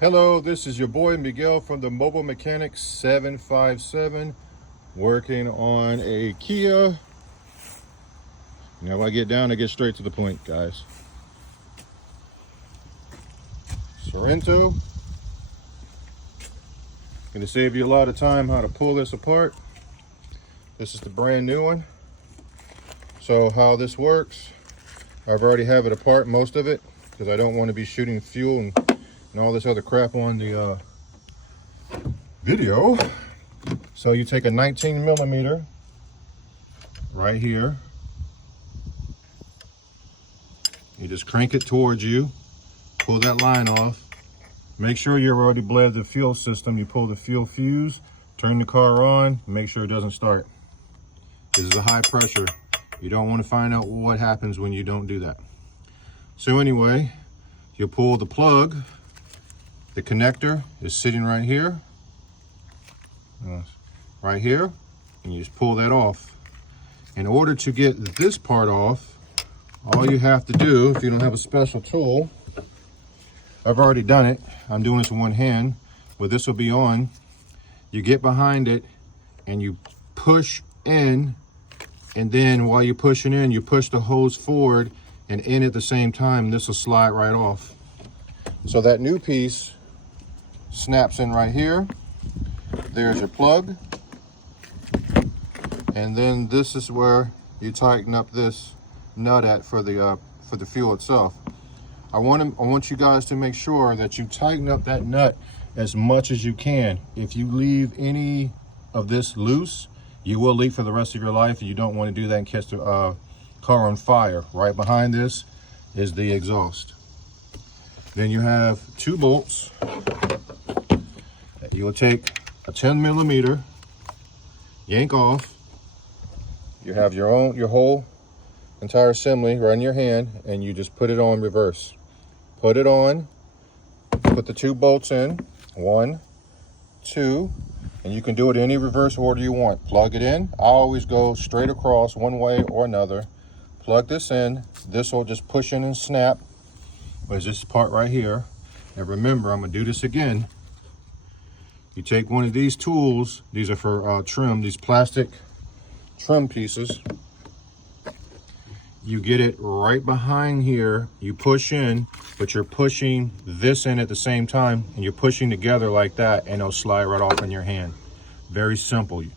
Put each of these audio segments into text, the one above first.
Hello, this is your boy Miguel from the Mobile Mechanic 757, working on a Kia. Now when I get down, I get straight to the point, guys. Sorrento. Going to save you a lot of time how to pull this apart. This is the brand new one. So how this works, I've already have it apart, most of it, because I don't want to be shooting fuel and all this other crap on the video. So you take a 19 millimeter right here, you just crank it towards you, pull that line off, make sure you've already bled the fuel system. You pull the fuel fuse, turn the car on, make sure it doesn't start. This is a high pressure. You don't want to find out what happens when you don't do that. So anyway, you pull the plug. The connector is sitting right here, and you just pull that off. In order to get this part off, all you have to do, if you don't have a special tool, I've already done it, I'm doing this with one hand, but this will be on. You get behind it and you push in, and then while you're pushing in, you push the hose forward and in at the same time, and this will slide right off. So that new piece snaps in right here. There's your plug, and then this is where you tighten up this nut at for the fuel itself. I want you guys to make sure that you tighten up that nut as much as you can. If you leave any of this loose, you will leak for the rest of your life, and you don't want to do that and catch the car on fire. Right behind this is the exhaust. Then you have two bolts. You will take a 10 millimeter, yank off. You have your whole entire assembly right in your hand, and you just put it on reverse. Put it on, put the two bolts in, 1, 2, and you can do it any reverse order you want. Plug it in. I always go straight across one way or another. Plug this in. This will just push in and snap. There's this part right here. And remember, I'm gonna do this again. You take one of these tools, these are for trim, these plastic trim pieces. You get it right behind here, you push in, but you're pushing this in at the same time, and you're pushing together like that, and it'll slide right off in your hand. Very simple. And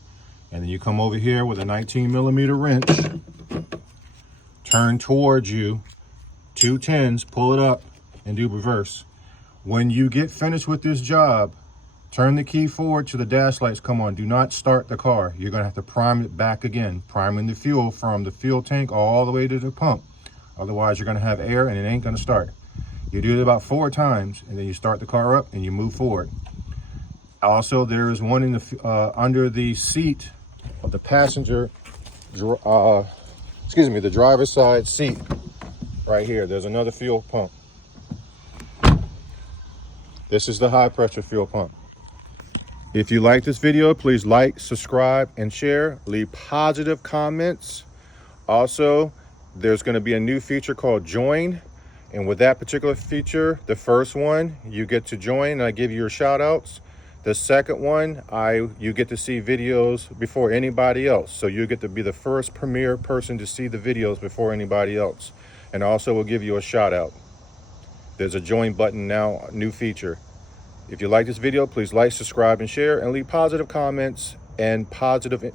then you come over here with a 19 millimeter wrench, turn towards you, 2 10s, pull it up, and do reverse. When you get finished with this job, turn the key forward to the dash lights come on. Do not start the car. You're gonna have to prime it back again. Priming the fuel from the fuel tank all the way to the pump. Otherwise, you're gonna have air and it ain't gonna start. You do it about 4 times, and then you start the car up and you move forward. Also, there is one in the under the seat of the passenger, the driver's side seat right here. There's another fuel pump. This is the high pressure fuel pump. If you like this video, please like, subscribe, and share. Leave positive comments. Also, there's going to be a new feature called Join. And with that particular feature, the first one, you get to join and I give you your shout outs. The second one, you get to see videos before anybody else. So you get to be the first premier person to see the videos before anybody else. And also we'll give you a shout out. There's a join button now, new feature. If you like this video, please like, subscribe, and share, and leave positive comments and positive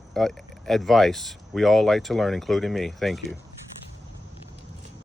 advice. We all like to learn, including me. Thank you.